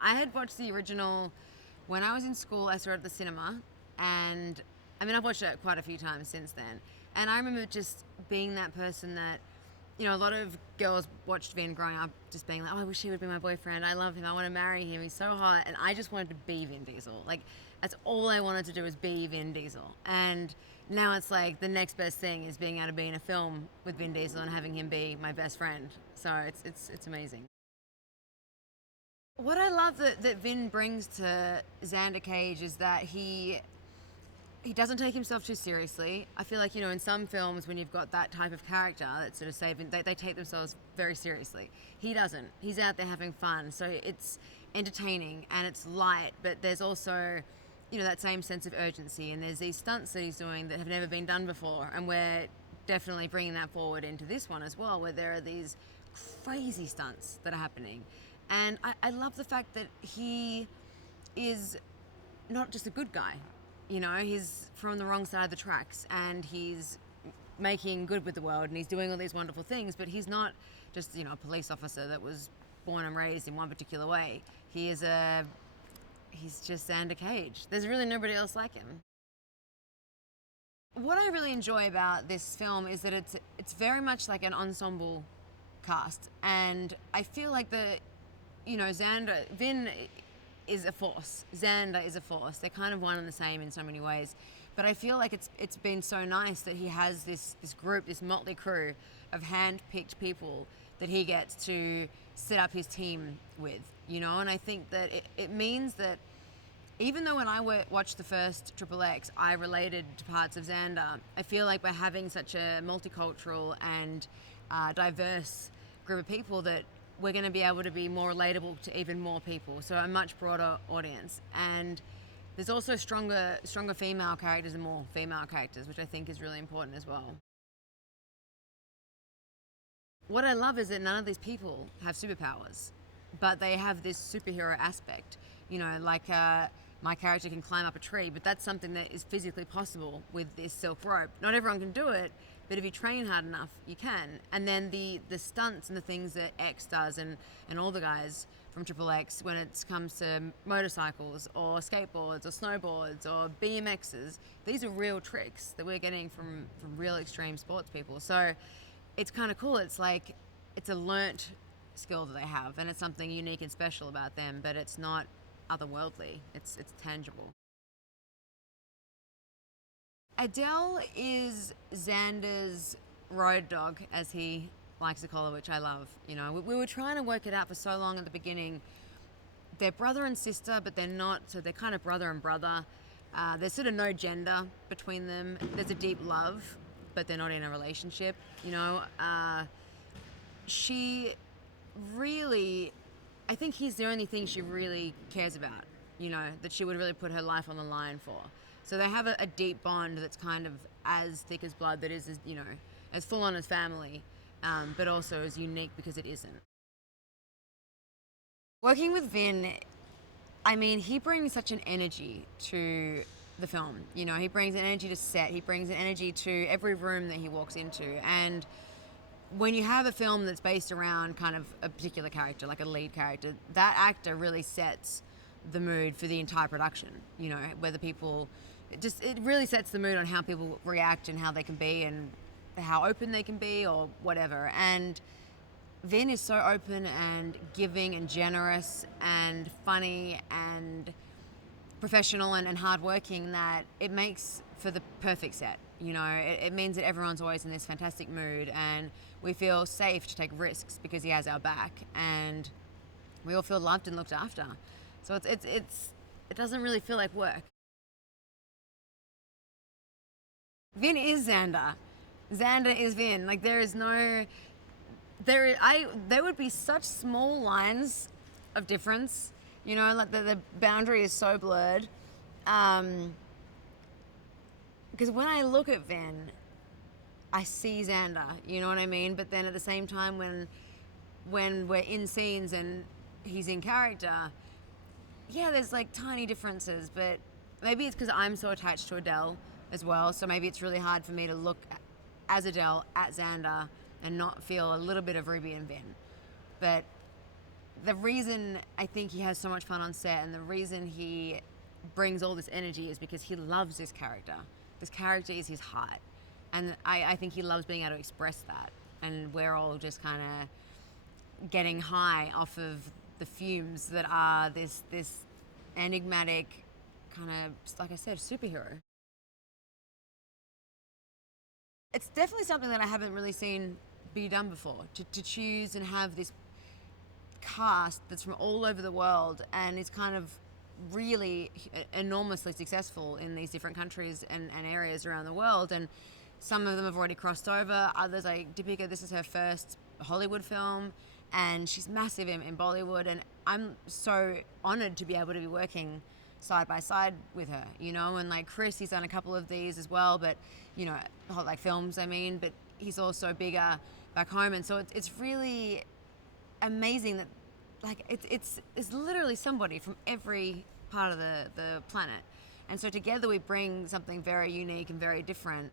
I had watched the original when I was in school. I saw it at the cinema, and I mean, I've watched it quite a few times since then. And I remember just being that person that, a lot of girls watched Vin growing up, just being like, "Oh, I wish he would be my boyfriend. I love him. I want to marry him. He's so hot." And I just wanted to be Vin Diesel. Like, that's all I wanted to do was be Vin Diesel. And now it's like the next best thing is being able to be in a film with Vin Diesel and having him be my best friend. So it's amazing. What I love that Vin brings to Xander Cage is that he doesn't take himself too seriously. I feel like, in some films when you've got that type of character that sort of they take themselves very seriously. He doesn't. He's out there having fun. So it's entertaining and it's light, but there's also, that same sense of urgency. And there's these stunts that he's doing that have never been done before. And we're definitely bringing that forward into this one as well, where there are these crazy stunts that are happening. And I love the fact that he is not just a good guy. He's from the wrong side of the tracks and he's making good with the world and he's doing all these wonderful things, but he's not just, a police officer that was born and raised in one particular way. He's just Xander Cage. There's really nobody else like him. What I really enjoy about this film is that it's very much like an ensemble cast, and I feel like Vin is a force. Xander is a force. They're kind of one and the same in so many ways. But I feel like it's been so nice that he has this group, this motley crew of hand-picked people that he gets to set up his team with, And I think that it means that even though when I watched the first XXX, I related to parts of Xander, I feel like by having such a multicultural and diverse group of people that we're going to be able to be more relatable to even more people, so a much broader audience. And there's also stronger female characters and more female characters, which I think is really important as well. What I love is that none of these people have superpowers, but they have this superhero aspect. Like my character can climb up a tree, but that's something that is physically possible with this silk rope. Not everyone can do it, but if you train hard enough, you can. And then the stunts and the things that X does and all the guys from XXX when it comes to motorcycles or skateboards or snowboards or BMXs, these are real tricks that we're getting from real extreme sports people. So it's kind of cool. It's like it's a learnt skill that they have, and it's something unique and special about them, but it's not otherworldly. It's tangible. Adele is Xander's road dog, as he likes to call her, which I love. We were trying to work it out for so long at the beginning. They're brother and sister, but they're not, so they're kind of brother and brother. There's sort of no gender between them. There's a deep love, but they're not in a relationship. She really, I think he's the only thing she really cares about, that she would really put her life on the line for. So they have a deep bond that's kind of as thick as blood, that is, as full on as family, but also as unique because it isn't. Working with Vin, I mean, he brings such an energy to the film. He brings an energy to set, he brings an energy to every room that he walks into. And when you have a film that's based around kind of a particular character, like a lead character, that actor really sets the mood for the entire production. Whether people, it really sets the mood on how people react and how they can be and how open they can be or whatever. And Vin is so open and giving and generous and funny and professional and hardworking that it makes for the perfect set. It means that everyone's always in this fantastic mood and we feel safe to take risks because he has our back and we all feel loved and looked after. So it doesn't really feel like work. Vin is Xander. Xander is Vin. Like there would be such small lines of difference. Like the boundary is so blurred. Because when I look at Vin, I see Xander, you know what I mean? But then at the same time, when we're in scenes and he's in character, yeah, there's like tiny differences, but maybe it's because I'm so attached to Adele as well, so maybe it's really hard for me to look as Adele at Xander and not feel a little bit of Ruby and Vin. But the reason I think he has so much fun on set and the reason he brings all this energy is because he loves this character. This character is his heart. And I think he loves being able to express that. And we're all just kind of getting high off of the fumes that are this enigmatic kind of, like I said, superhero. It's definitely something that I haven't really seen be done before, to choose and have this cast that's from all over the world and is kind of really enormously successful in these different countries and areas around the world. And some of them have already crossed over. Others, like Deepika, this is her first Hollywood film, and she's massive in Bollywood. And I'm so honored to be able to be working side by side with her, you know. And like Chris, he's done a couple of these as well, but you know, like films, I mean. But he's also bigger back home, and so it's really amazing that like it's literally somebody from every part of the planet. And so together we bring something very unique and very different.